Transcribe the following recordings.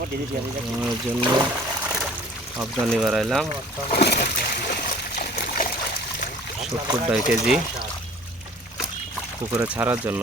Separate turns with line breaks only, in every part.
ওর জন্য আফগানি বাড়াইলাম। সত্তর টাকা কেজি পুকুরে ছাড়ার জন্য।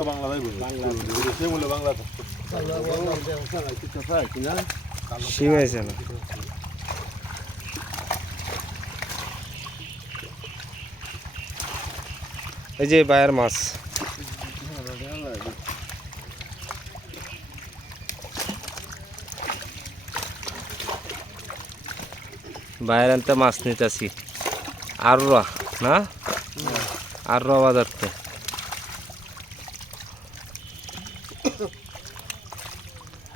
তে
বাংলা বাংলা সে বলে বাংলা
শিঙাইছে না এই যে বায়ার মাছ। বাইরে আনতে মাছ নিতেছি। আর রা না। আর রা বাজারতে।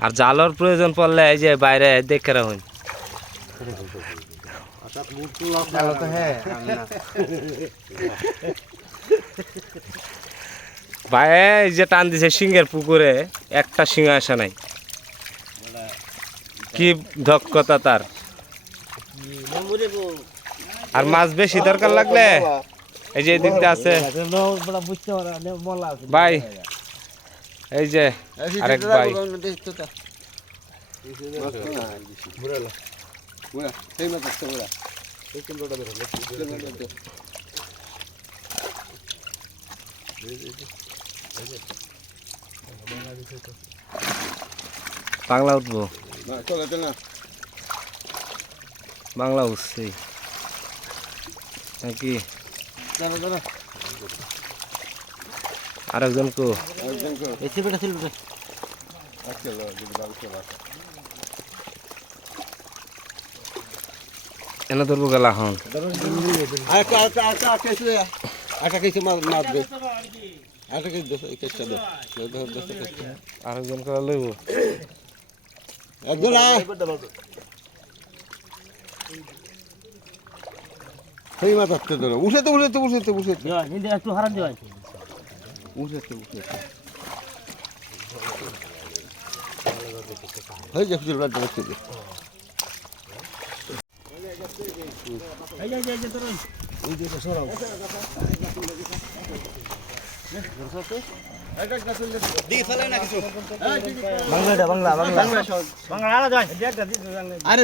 আর জালর প্রয়োজন পড়লে এই যে বাইরে দেখে রাখুন ভাই যে টান দিছে সিংহের পুকুরে, একটা সিংহ আসে নাই। কি দক্ষতা তার। আর মাছ বেশি দরকার লাগলে? এই যে এদিকটা আছে। ভাই এই যে আরেক ভাই। বাংলা উঠবো। বাংলা উঠছি। নাকি? আরেকজন কো এনে ধরবো গেলা হন আরেকজন করে লইব।
একজন মাছ আসতে ধরো। উঠেতে উঠেতে উঠেতে উঠেতে
একটু হারান দিও
উঠেতে উঠেতে হয়ে যাচ্ছে রাত যাচ্ছে
এই যে এই যে তোর বাংলাটা বাংলা বাংলা বাংলা আলা যায়
আরে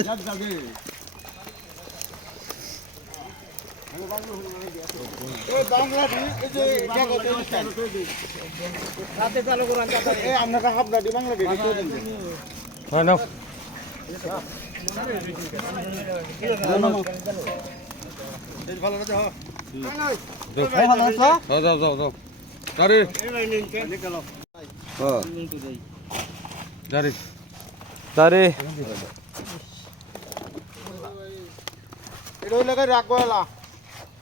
তারে
এটা গাড়ি রাখব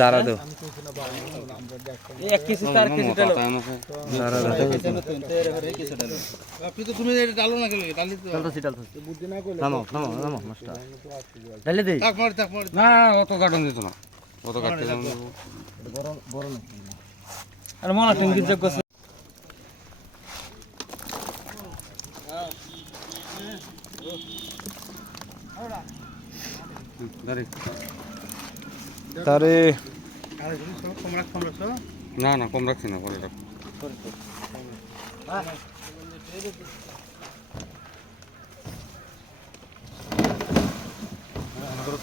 যারা দেও।
আর মনে টুঙ্গি যোগ্য
দাঁড়ি
তারে
না না কম রাখছি না পরে রাখ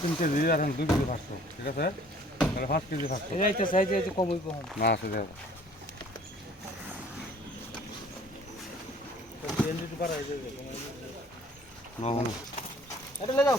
তিন কেজি আর দুই কেজি পাঁচশো ঠিক আছে তাহলে পাঁচ কেজি পাঁচশো
কম হইব
না আছে দেখো না না
এটা লে যাও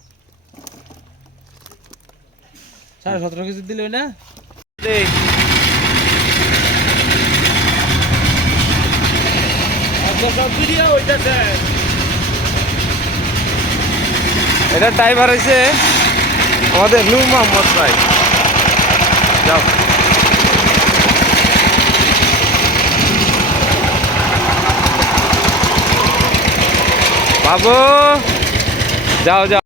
সাড়ে সতেরো কেজি দিলে না?
এটা ড্রাইভার হয়েছে আমাদের নূর মোহাম্মদ ভাই। যাও। বাবু যাও যাও।